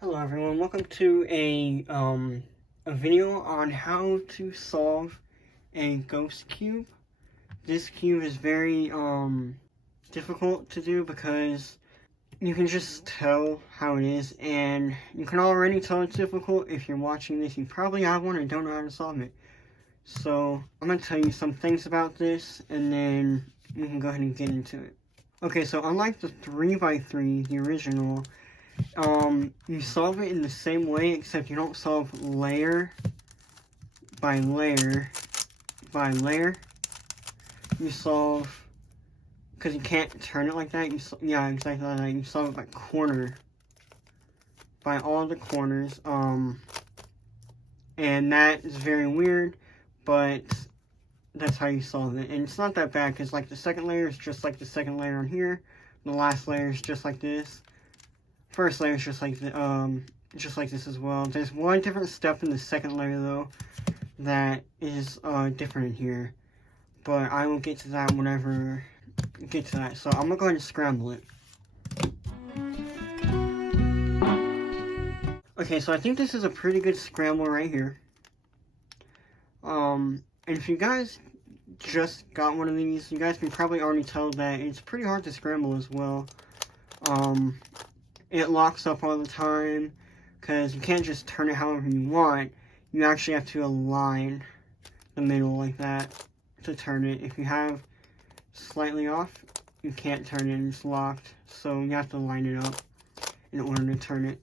Hello everyone, welcome to a video on how to solve a ghost cube. This cube is very difficult to do because you can just tell how it is, and you can already tell it's difficult. If you're watching this, you probably have one and don't know how to solve it. So I'm going to tell you some things about this and then we can go ahead and get into it. Okay, so unlike the 3x3, the original, you solve it in the same way, except you don't solve layer by layer by layer. You solve, because you can't turn it like that, yeah, exactly like that. You solve it by corner, by all the corners, and that is very weird, but that's how you solve it. And it's not that bad, because like the second layer is just like the second layer on here, the last layer is just like this. First layer is just like this as well. There's one different step in the second layer though that is different in here, but I will get to that whenever I get to that. So I'm gonna go ahead and scramble it. Okay, so I think this is a pretty good scramble right here. And if you guys just got one of these, you guys can probably already tell that it's pretty hard to scramble as well. It locks up all the time because you can't just turn it however you want. You actually have to align the middle like that to turn it. If you have slightly off, you can't turn it and it's locked. So you have to line it up in order to turn it.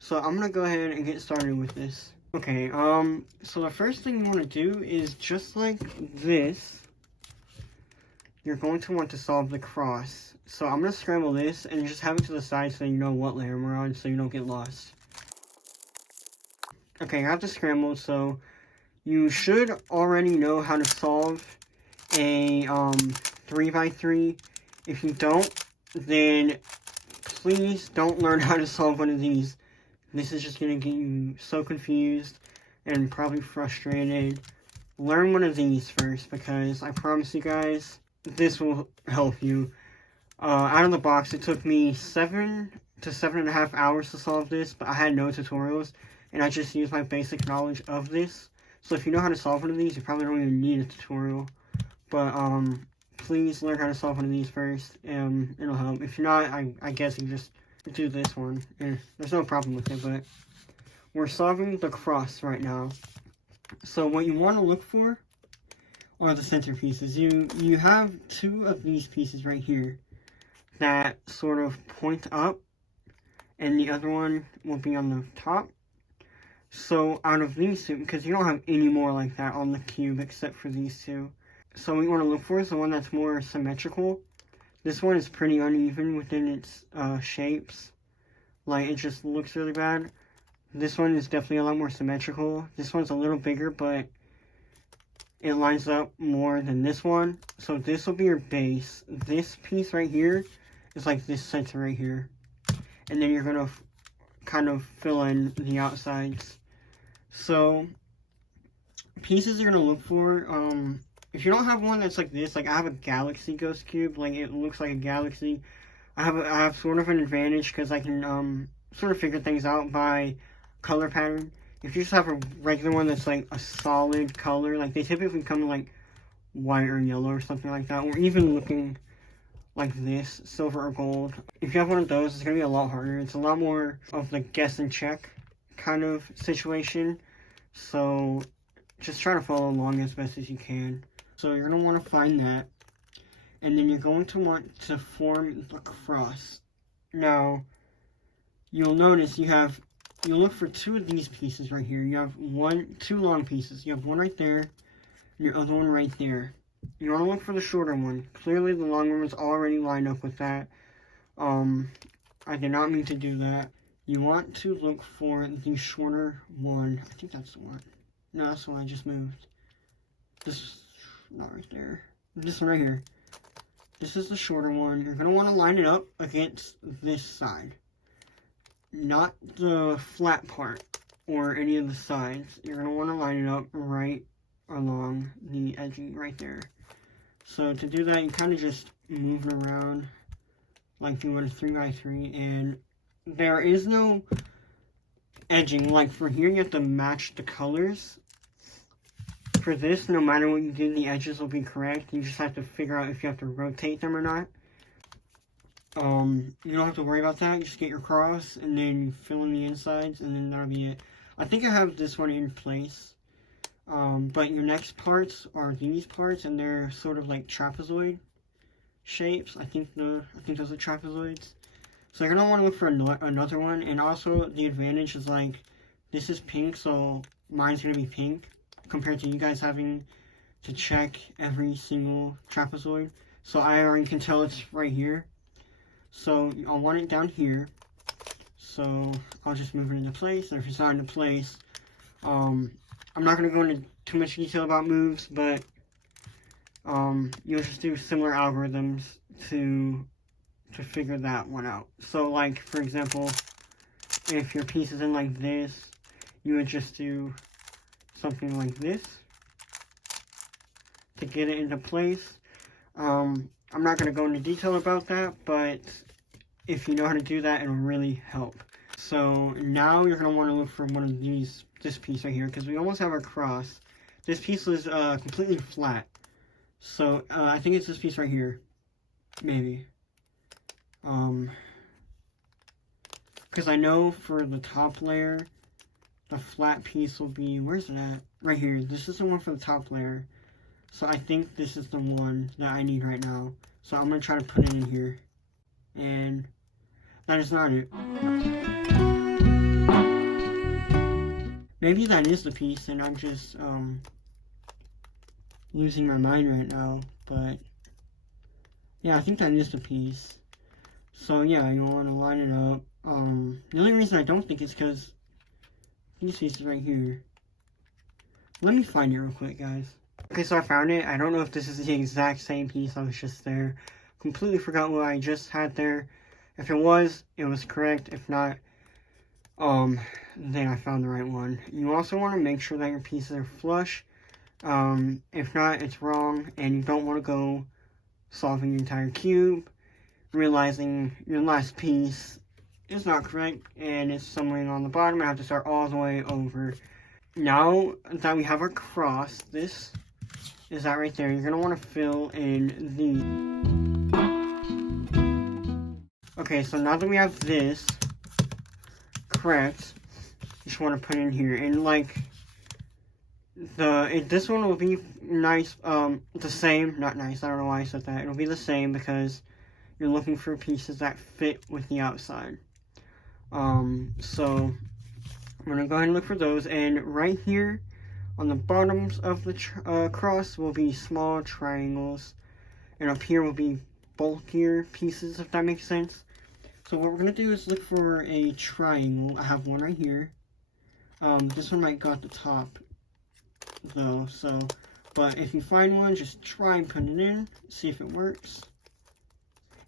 So I'm gonna go ahead and get started with this. Okay, so the first thing you want to do is just like this, you're going to want to solve the cross. So I'm going to scramble this and just have it to the side so you know what layer we're on so you don't get lost. Okay, I have to scramble, so you should already know how to solve a 3x3. If you don't, then please don't learn how to solve one of these. This is just going to get you so confused and probably frustrated. Learn one of these first, because I promise you guys, this will help you. Out of the box, it took me 7 to 7.5 hours to solve this, but I had no tutorials, and I just used my basic knowledge of this. So if you know how to solve one of these, you probably don't even need a tutorial. But, please learn how to solve one of these first, and it'll help. If you're not, I guess you just do this one. There's no problem with it, but we're solving the cross right now. So what you want to look for are the center pieces. You have two of these pieces right here that sort of point up, and the other one will be on the top. So out of these two, because you don't have any more like that on the cube except for these two, so what you want to look for is the one that's more symmetrical. This one is pretty uneven within its shapes, like it just looks really bad. This one is definitely a lot more symmetrical. This one's a little bigger, but it lines up more than this one. So this will be your base. This piece right here is like this center right here. And then you're going to kind of fill in the outsides. So pieces you're going to look for, if you don't have one that's like this, like I have a galaxy ghost cube, like it looks like a galaxy. I have sort of an advantage because I can sort of figure things out by color pattern. If you just have a regular one that's like a solid color, like they typically come in like white or yellow or something like that, or even looking like this, silver or gold. If you have one of those, it's going to be a lot harder. It's a lot more of the guess and check kind of situation. So just try to follow along as best as you can. So you're going to want to find that. And then you're going to want to form the cross. Now, you'll notice you'll look for two of these pieces right here. You have two long pieces. You have one right there, and your other one right there. You want to look for the shorter one. Clearly, the long one is already lined up with that. I did not mean to do that. You want to look for the shorter one. I think that's the one. No, that's the one I just moved. This, not right there. This one right here. This is the shorter one. You're going to want to line it up against this side. Not the flat part or any of the sides. You're going to want to line it up right along the edging right there. So to do that, you kind of just move it around like you would a 3x3, and there is no edging. Like for here, you have to match the colors. For this, no matter what you do, the edges will be correct. You just have to figure out if you have to rotate them or not. You don't have to worry about that. You just get your cross and then fill in the insides, and then that'll be it. I think I have this one in place. But your next parts are these parts, and they're sort of like trapezoid shapes. I think those are trapezoids. So you're gonna want to look for another one. And also the advantage is like this is pink, so mine's gonna be pink compared to you guys having to check every single trapezoid. So I already can tell it's right here. So I'll want it down here. So I'll just move it into place. And if it's not into place, I'm not going to go into too much detail about moves, but you'll just do similar algorithms to figure that one out. So like, for example, if your piece is in like this, you would just do something like this to get it into place. I'm not going to go into detail about that, but if you know how to do that, it'll really help. So now you're going to want to look for one of these, this piece right here, because we almost have our cross. This piece is completely flat. So I think it's this piece right here, maybe. Because I know for the top layer, the flat piece will be, where's it at? Right here. This is the one for the top layer. So I think this is the one that I need right now. So I'm going to try to put it in here. And that is not it. Maybe that is the piece and I'm just losing my mind right now. But yeah, I think that is the piece. So yeah, you'll want to line it up. The only reason I don't think is because these pieces right here. Let me find it real quick, guys. Okay, so I found it. I don't know if this is the exact same piece. I was just there. Completely forgot what I just had there. If it was correct. If not, then I found the right one. You also want to make sure that your pieces are flush. If not, it's wrong, and you don't want to go solving the entire cube, realizing your last piece is not correct, and it's somewhere on the bottom. I have to start all the way over. Now that we have our cross, this is that right there. You're going to want to fill in the... Okay, so now that we have this correct, you just want to put it in here. And like, this one will be nice, the same, not nice, I don't know why I said that. It'll be the same because you're looking for pieces that fit with the outside. So I'm going to go ahead and look for those. And right here, on the bottoms of the cross will be small triangles, and up here will be bulkier pieces, if that makes sense. So what we're going to do is look for a triangle. I have one right here. This one might go at the top, though, so, but if you find one, just try and put it in, see if it works.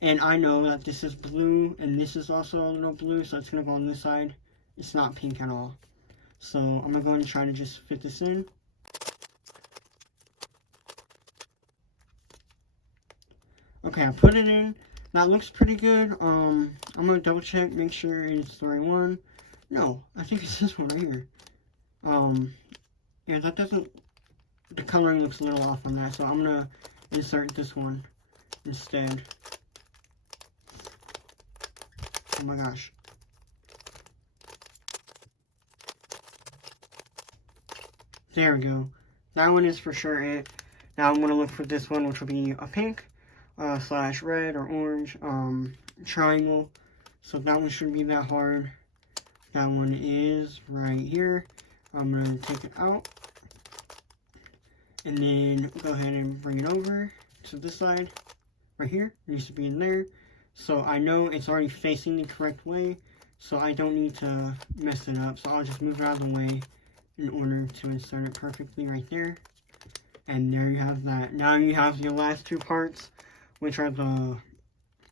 And I know that this is blue, and this is also a little blue, so it's going to go on this side. It's not pink at all. So I'm going to go and try to just fit this in. Okay, I put it in. That looks pretty good. I'm going to double check, make sure it's the right one. No, I think it's this one right here. Yeah, that doesn't, the coloring looks a little off on that, so I'm going to insert this one instead. Oh my gosh. There we go. That one is for sure it. Now I'm going to look for this one, which will be a pink slash red or orange triangle. So that one shouldn't be that hard. That one is right here. I'm going to take it out. And then go ahead and bring it over to this side. Right here. It needs to be in there. So I know it's already facing the correct way. So I don't need to mess it up. So I'll just move it out of the way in order to insert it perfectly right there. And there you have that. Now you have your last two parts, which are the,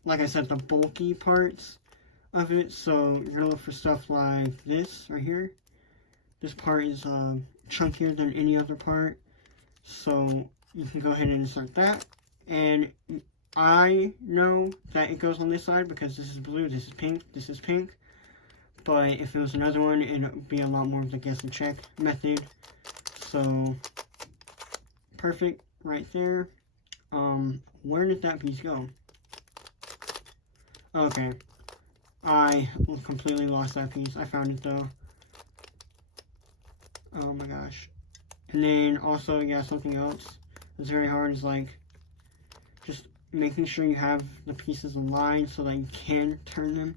like I said, the bulky parts of it. So you're gonna look for stuff like this right here. This part is chunkier than any other part, so you can go ahead and insert that. And I know that it goes on this side because this is blue, this is pink, this is pink. but if it was another one, it would be a lot more of the guess and check method. So, perfect right there. Where did that piece go? Okay. I completely lost that piece. I found it though. Oh my gosh. And then also, yeah, something else that's very hard is like just making sure you have the pieces aligned so that you can turn them.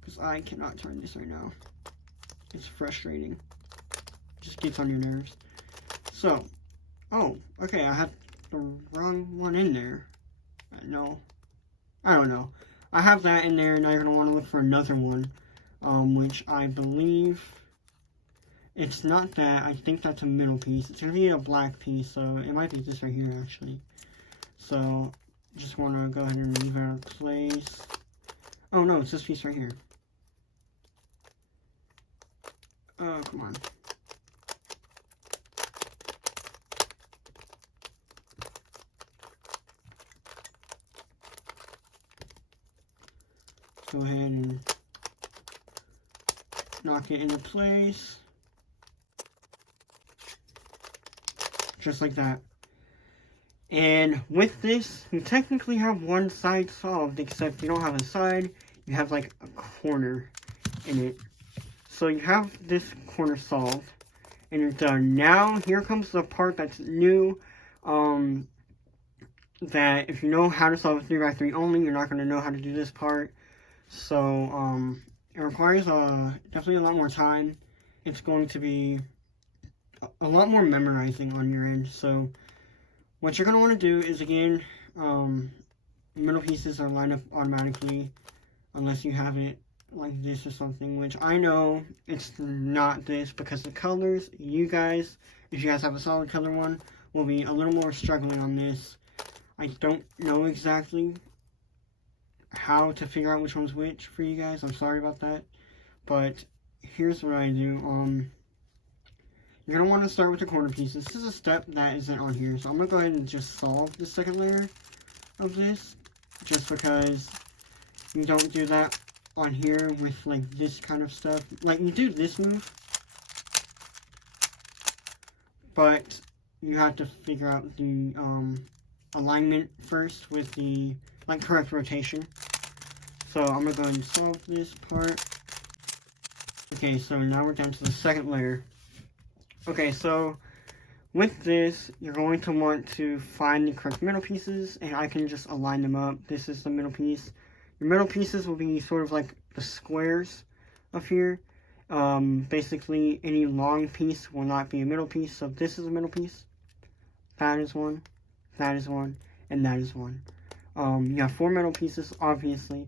Because I cannot turn this right now. It's frustrating. It just gets on your nerves. So, oh, okay, I have the wrong one in there. No, I don't know. I have that in there, and now you're going to want to look for another one, which I believe it's not that. I think that's a middle piece. It's going to be a black piece, so it might be this right here, actually. So, just want to go ahead and leave it in place. Oh, no, it's this piece right here. Oh, come on. Go ahead and knock it into place. Just like that. And with this, you technically have one side solved, except you don't have a side, you have like a corner in it. So you have this corner solved, and you're done. Now, here comes the part that's new, that if you know how to solve a 3x3 only, you're not going to know how to do this part. So, it requires definitely a lot more time. It's going to be a lot more memorizing on your end. So, what you're going to want to do is, again, middle pieces are lined up automatically, unless you have it like this or something, which I know it's not this, because the colors, you guys, if you guys have a solid color one, will be a little more struggling on this. I don't know exactly how to figure out which one's which for you guys. I'm sorry about that. But here's what I do. You're going to want to start with the corner pieces. This is a step that isn't on here. So I'm going to go ahead and just solve the second layer of this. Just because you don't do that on here with like this kind of stuff. Like you do this move, but you have to figure out the alignment first with the like correct rotation. So I'm gonna go ahead and solve this part. Okay, so now we're down to the second layer. Okay, so with this, you're going to want to find the correct middle pieces, and I can just align them up. This is the middle piece. Your middle pieces will be sort of like the squares up here. Basically, any long piece will not be a middle piece. So this is a middle piece. That is one. That is one. And that is one. You have 4 middle pieces, obviously.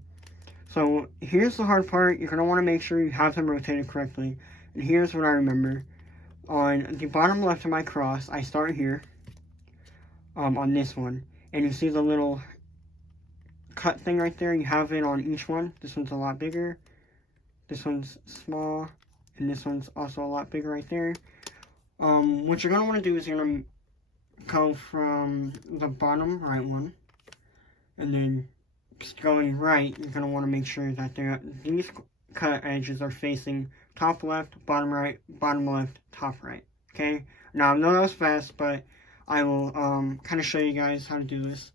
So here's the hard part. You're going to want to make sure you have them rotated correctly. And here's what I remember. On the bottom left of my cross, I start here. On this one. And you see the little cut thing right there. You have it on each one. This one's a lot bigger. This one's small. And this one's also a lot bigger right there. What you're going to want to do is you're going to go from the bottom right one. And then just going right, you're going to want to make sure that these cut edges are facing top left, bottom right, bottom left, top right. Okay? Now, I know that was fast, but I will kind of show you guys how to do this.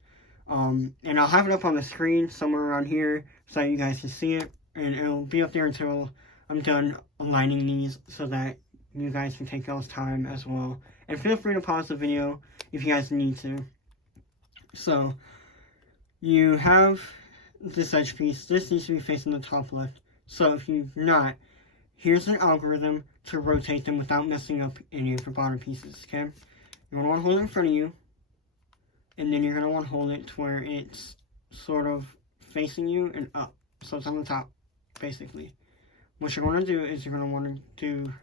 And I'll have it up on the screen somewhere around here so that you guys can see it. And it'll be up there until I'm done aligning these so that you guys can take y'all's time as well. And feel free to pause the video if you guys need to. So, you have this edge piece. This needs to be facing the top left. So, if you're not, here's an algorithm to rotate them without messing up any of your bottom pieces, okay? You're going to want to hold it in front of you. And then you're going to want to hold it to where it's sort of facing you and up. So it's on the top, basically. What you're going to do is you're going to want to do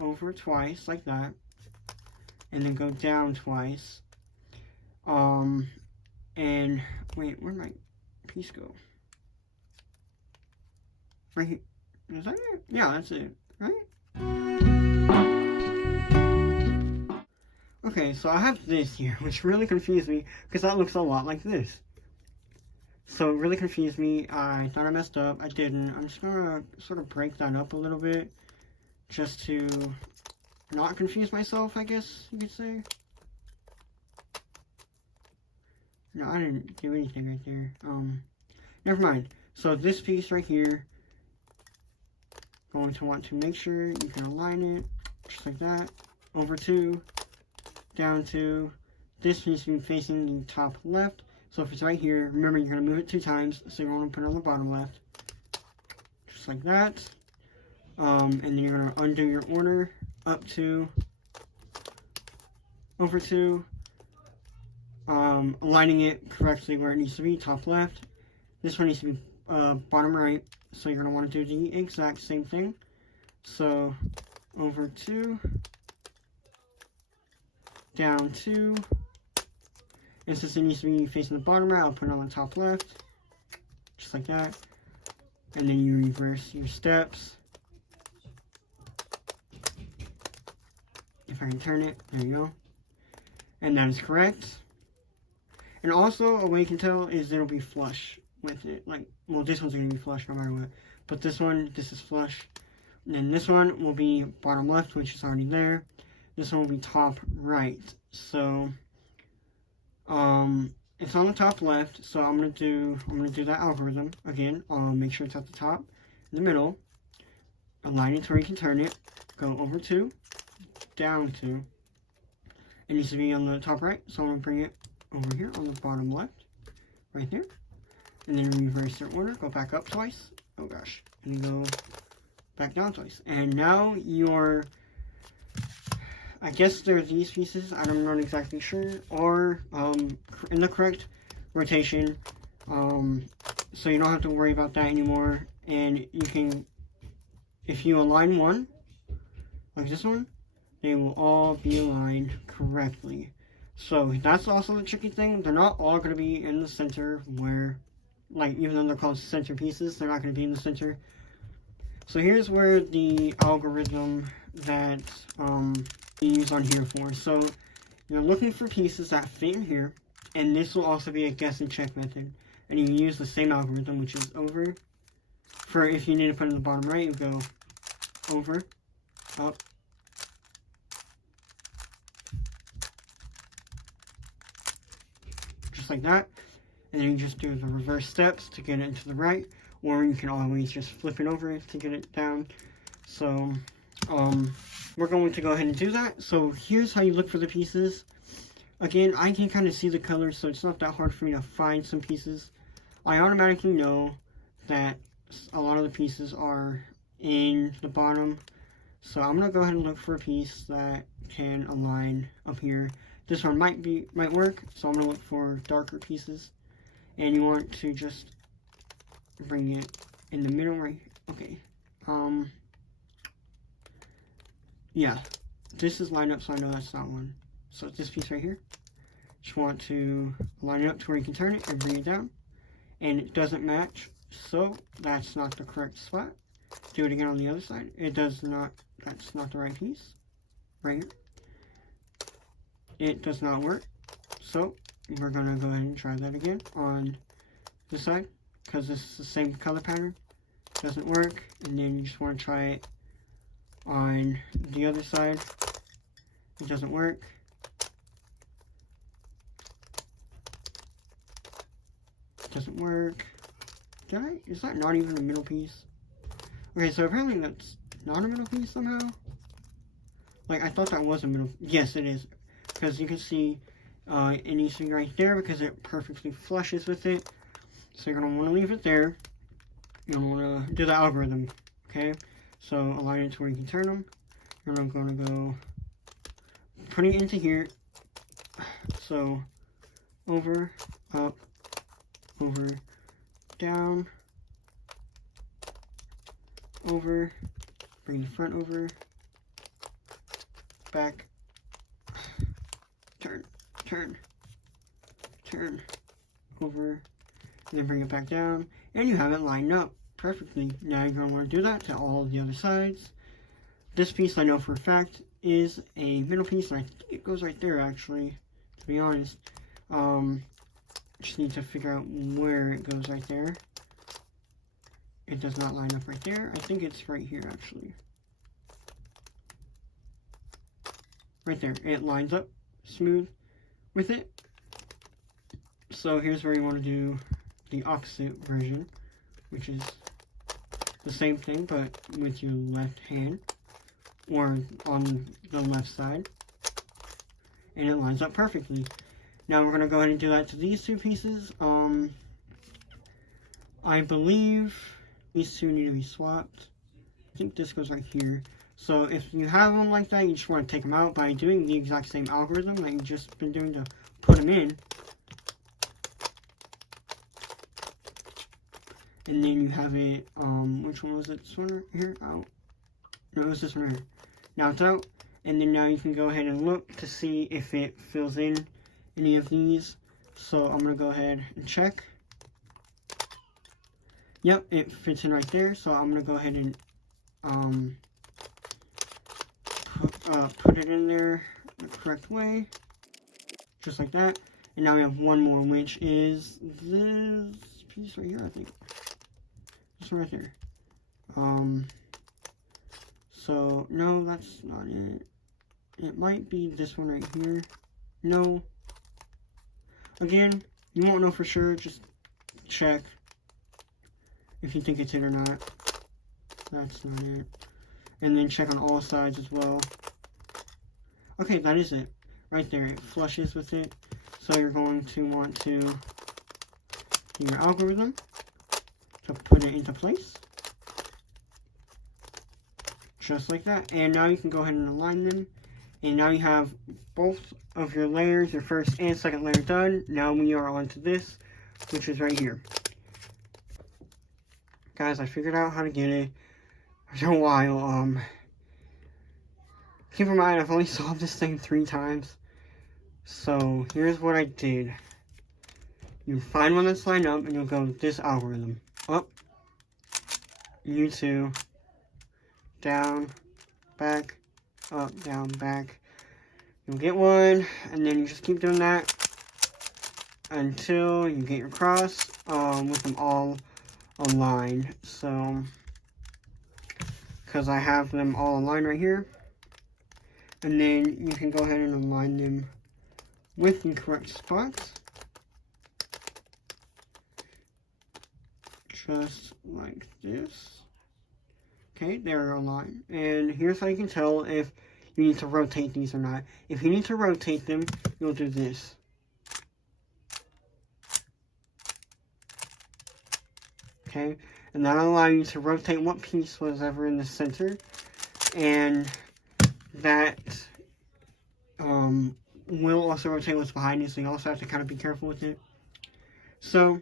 over twice, like that. And then go down twice. And, wait, where'd my piece go? Right here. Is that it? Yeah, that's it. Right? Okay, so I have this here, which really confused me, because that looks a lot like this. So it really confused me. I thought I messed up. I didn't. I'm just gonna sort of break that up a little bit just to not confuse myself, I guess you could say. No, I didn't do anything right there. Never mind. So this piece right here, going to want to make sure you can align it just like that. Over 2, down 2. This needs to be facing the top left. So if it's right here, remember you're going to move it 2 times, so you're going to put it on the bottom left. Just like that. And then you're going to undo your order. Up 2. Over 2. Aligning it correctly where it needs to be, top left. This one needs to be bottom right, so you're going to want to do the exact same thing. So, over 2, down 2, and since it needs to be facing the bottom right, I'll put it on the top left, just like that. And then you reverse your steps. If I can turn it, there you go. And that is correct. And also, a way you can tell is it'll be flush with it. Like, well, this one's going to be flush no matter what. But this is flush. And then this one will be bottom left, which is already there. This one will be top right. So, it's on the top left. So I'm gonna do that algorithm again. Make sure it's at the top, in the middle. Align it to where you can turn it. Go over 2, down 2. It needs to be on the top right. So I'm gonna bring it over here on the bottom left, right there, and then reverse your order, go back up twice, oh gosh, and then go back down twice, and now you're, I guess they're these pieces, I'm not exactly sure, or in the correct rotation, so you don't have to worry about that anymore, and you can, if you align one, like this one, they will all be aligned correctly. So that's also the tricky thing. They're not all going to be in the center where, like, even though they're called center pieces, they're not going to be in the center. So here's where the algorithm that you use on here for. So you're looking for pieces that fit in here, and this will also be a guess and check method. And you use the same algorithm, which is over. For if you need to put it in the bottom right, you go over, up, like that, and then you just do the reverse steps to get it into the right, or you can always just flip it over to get it down. So we're going to go ahead and do that. So here's how you look for the pieces. Again, I can kind of see the colors, so it's not that hard for me to find some pieces. I automatically know that a lot of the pieces are in the bottom, so I'm gonna go ahead and look for a piece that can align up here. This one might work, so I'm going to look for darker pieces. And you want to just bring it in the middle right. Okay. Yeah. This is lined up, so I know that's not one. So it's this piece right here. Just want to line it up to where you can turn it and bring it down. And it doesn't match, so that's not the correct spot. Do it again on the other side. It does not, that's not the right piece. Right here. It does not work, so we're gonna go ahead and try that again on this side, because this is the same color pattern. Doesn't work, and then you just want to try it on the other side. It doesn't work. It doesn't work. Is that not even a middle piece? Okay, so apparently that's not a middle piece somehow. Like, I thought that was a middle. Yes, it is. Because you can see it needs to be right there because it perfectly flushes with it. So you're going to want to leave it there. You're going to want to do the algorithm. Okay? So align it to where you can turn them. You're going to go put it into here. So over, up, over, down, over, bring the front over, back, turn, over, and then bring it back down, and you have it lined up perfectly. Now you're going to want to do that to all of the other sides. This piece I know for a fact is a middle piece, and I think it goes right there actually, to be honest. Just need to figure out where it goes right there. It does not line up right there. I think it's right here, actually. Right there. It lines up smooth with it. So here's where you want to do the opposite version, which is the same thing, but with your left hand, or on the left side. And it lines up perfectly. Now we're going to go ahead and do that to these two pieces. I believe these two need to be swapped. I think this goes right here. So if you have them like that, you just want to take them out by doing the exact same algorithm that you've just been doing to put them in. And then you have it, which one was it? This one right here? Out. No, it was this one right here. Now it's out. And then now you can go ahead and look to see if it fills in any of these. So I'm going to go ahead and check. Yep, it fits in right there. So I'm going to go ahead and put it in there the correct way. Just like that. And now we have one more, which is this piece right here, I think. This one right there. So, no, that's not it. It might be this one right here. No. Again, you won't know for sure. Just check if you think it's it or not. That's not it. And then check on all sides as well. Okay, that is it. Right there. It flushes with it. So you're going to want to do your algorithm to put it into place. Just like that. And now you can go ahead and align them. And now you have both of your layers, your first and second layer done. Now we are on to this, which is right here. Guys, I figured out how to get it after a while. Keep in mind, I've only solved this thing 3 times. So, here's what I did. You find one that's lined up, and you'll go this algorithm. Up, U2, down, back, up, down, back. You'll get one, and then you just keep doing that until you get your cross with them all aligned. So, because I have them all aligned right here, and then you can go ahead and align them with the correct spots. Just like this. Okay, they're aligned. And here's how you can tell if you need to rotate these or not. If you need to rotate them, you'll do this. Okay, and that'll allow you to rotate what piece was ever in the center. And that will also rotate what's behind you, so you also have to kind of be careful with it. So,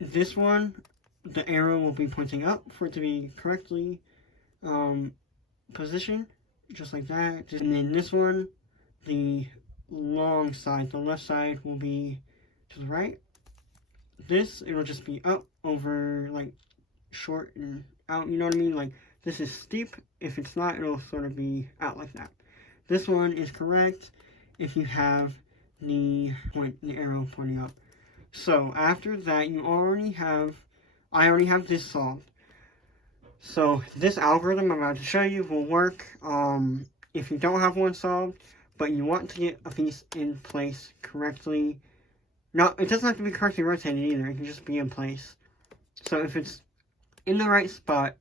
this one, the arrow will be pointing up for it to be correctly positioned, just like that. And then this one, the long side, the left side will be to the right. This, it'll just be up, over, like, short and out, you know what I mean? Like, this is steep. If it's not, it'll sort of be out like that. This one is correct if you have the arrow pointing up. So, after that, I already have this solved. So, this algorithm I'm about to show you will work if you don't have one solved, but you want to get a piece in place correctly. No, it doesn't have to be correctly rotated either. It can just be in place. So, if it's in the right spot,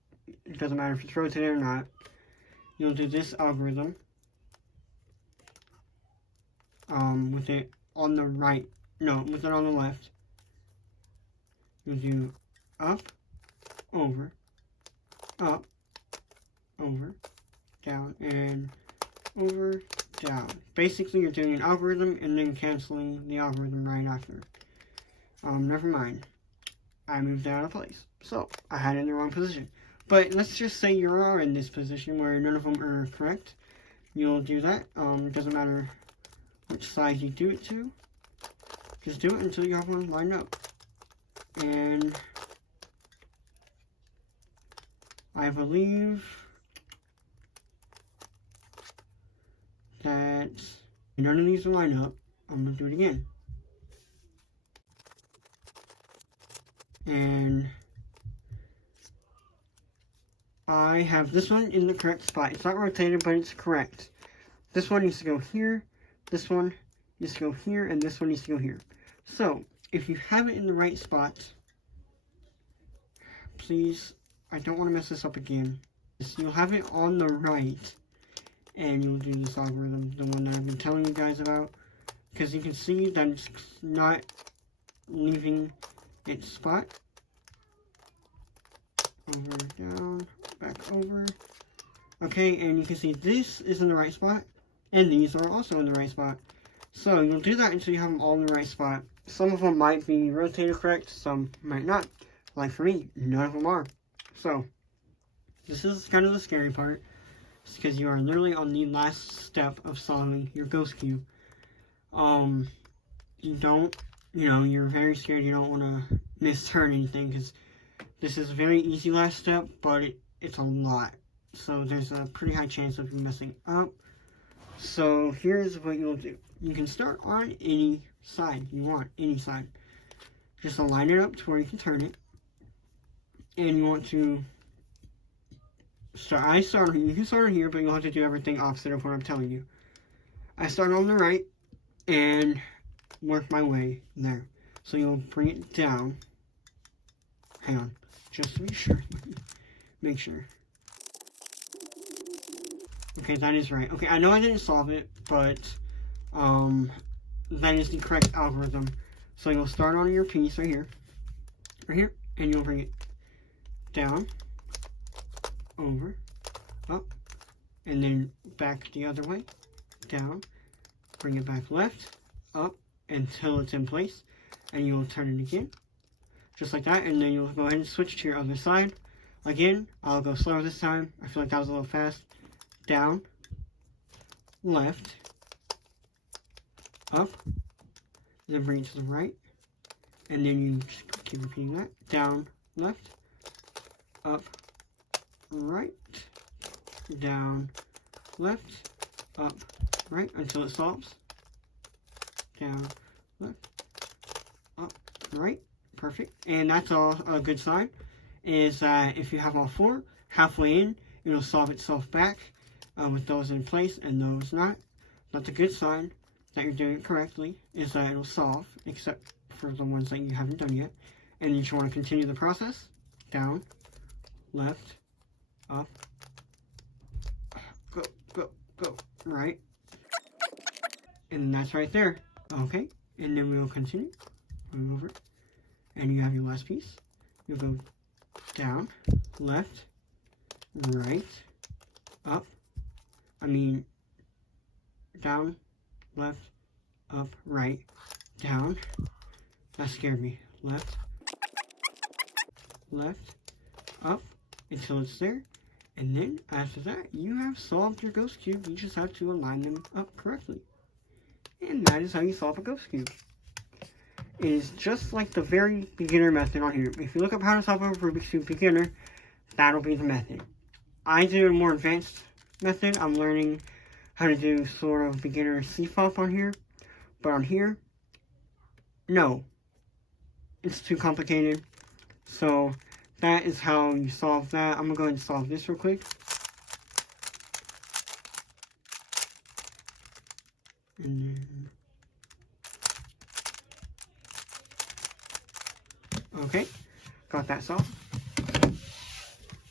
it doesn't matter if it's rotated or not, you'll do this algorithm with it on the right. No, with it on the left. You'll do up, over, down, and over, down. Basically, you're doing an algorithm and then canceling the algorithm right after. Never mind. I moved it out of place. So, I had it in the wrong position. But let's just say you are in this position where none of them are correct. You'll do that. It doesn't matter which side you do it to. Just do it until you have one lined up. And I believe that none of these will line up. I'm going to do it again. And I have this one in the correct spot. It's not rotated, but it's correct. This one needs to go here, this one needs to go here, and this one needs to go here. So, if you have it in the right spot, please, I don't want to mess this up again. You'll have it on the right, and you'll do this algorithm, the one that I've been telling you guys about. Because you can see that it's not leaving its spot. Over, down, back over. Okay, and you can see this is in the right spot, and these are also in the right spot. So you'll do that until you have them all in the right spot. Some of them might be rotated correct, some might not. Like for me, none of them are. So, this is kind of the scary part. It's because you are literally on the last step of solving your ghost cube. You don't, you're very scared. You don't want to misturn anything, because this is a very easy last step, but it's a lot. So there's a pretty high chance of you messing up. So here's what you'll do. You can start on any side you want, any side. Just align it up to where you can turn it. And you want to start, you can start on here, but you'll have to do everything opposite of what I'm telling you. I start on the right and work my way there. So you'll bring it down. Hang on, just to be sure. Make sure. Okay, that is right. Okay, I know I didn't solve it, but that is the correct algorithm. So you'll start on your piece right here, and you'll bring it down, over, up, and then back the other way, down, bring it back left, up, until it's in place, and you'll turn it again, just like that, and then you'll go ahead and switch to your other side. Again, I'll go slower this time. I feel like that was a little fast. Down, left, up, then bring it to the right, and then you just keep repeating that. Down, left, up, right, down, left, up, right, until it stops. Down, left, up, right. Perfect. And that's all a good sign, is that if you have all four, halfway in, it'll solve itself back with those in place and those not. But the good sign that you're doing it correctly is that it'll solve, except for the ones that you haven't done yet. And you just want to continue the process. Down, left, up, go, go, go, right. And that's right there. Okay, and then we will continue. Move over. And you have your last piece. You'll go down, left, right, up. Down, left, up, right, down. That scared me. Left, up, until it's there. And then, after that, you have solved your ghost cube. You just have to align them up correctly. And that is how you solve a ghost cube. It is just like the very beginner method on here. If you look up how to solve a Rubik's Cube beginner, that'll be the method. I do a more advanced method. I'm learning how to do sort of beginner CFOP on here. But on here, no. It's too complicated. So that is how you solve that. I'm going to go ahead and solve this real quick. And then, okay, got that solved.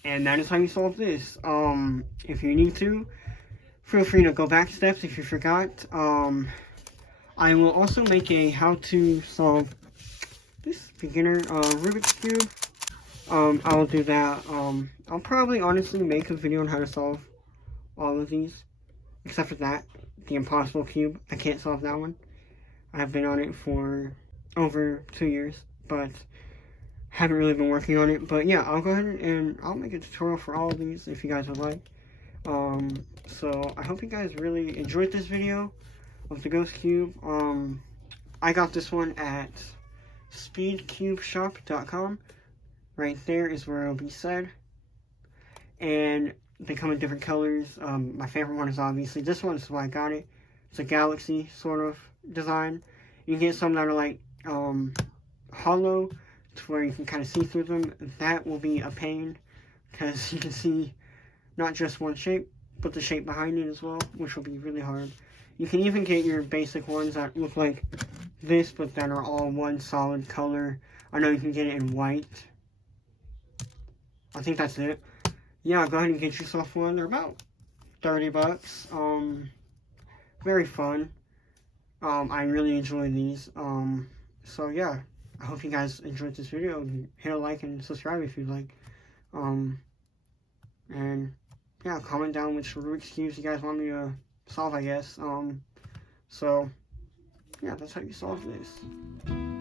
And that is how you solve this. If you need to, feel free to go back steps if you forgot. I will also make a how to solve this beginner Rubik's Cube. I'll do that. I'll probably honestly make a video on how to solve all of these, except for that, the impossible cube. I can't solve that one. I've been on it for over 2 years, but haven't really been working on it. But yeah, I'll go ahead and I'll make a tutorial for all of these if you guys would like. So I hope you guys really enjoyed this video of the Ghost Cube. I got this one at speedcubeshop.com. Right there is where it'll be said. And they come in different colors. My favorite one is obviously this one. This is why I got it. It's a galaxy sort of design. You can get some that are like hollow, to where you can kind of see through them. That will be a pain, because you can see not just one shape, but the shape behind it as well, which will be really hard. You can even get your basic ones that look like this, but that are all one solid color. I know you can get it in white. I think that's it. Yeah, go ahead and get yourself one. They're about 30 bucks. Very fun. I really enjoy these. So yeah, I hope you guys enjoyed this video. Hit a like and subscribe if you'd like. And yeah, comment down which Rubik's Cubes you guys want me to solve, I guess. So yeah, that's how you solve this.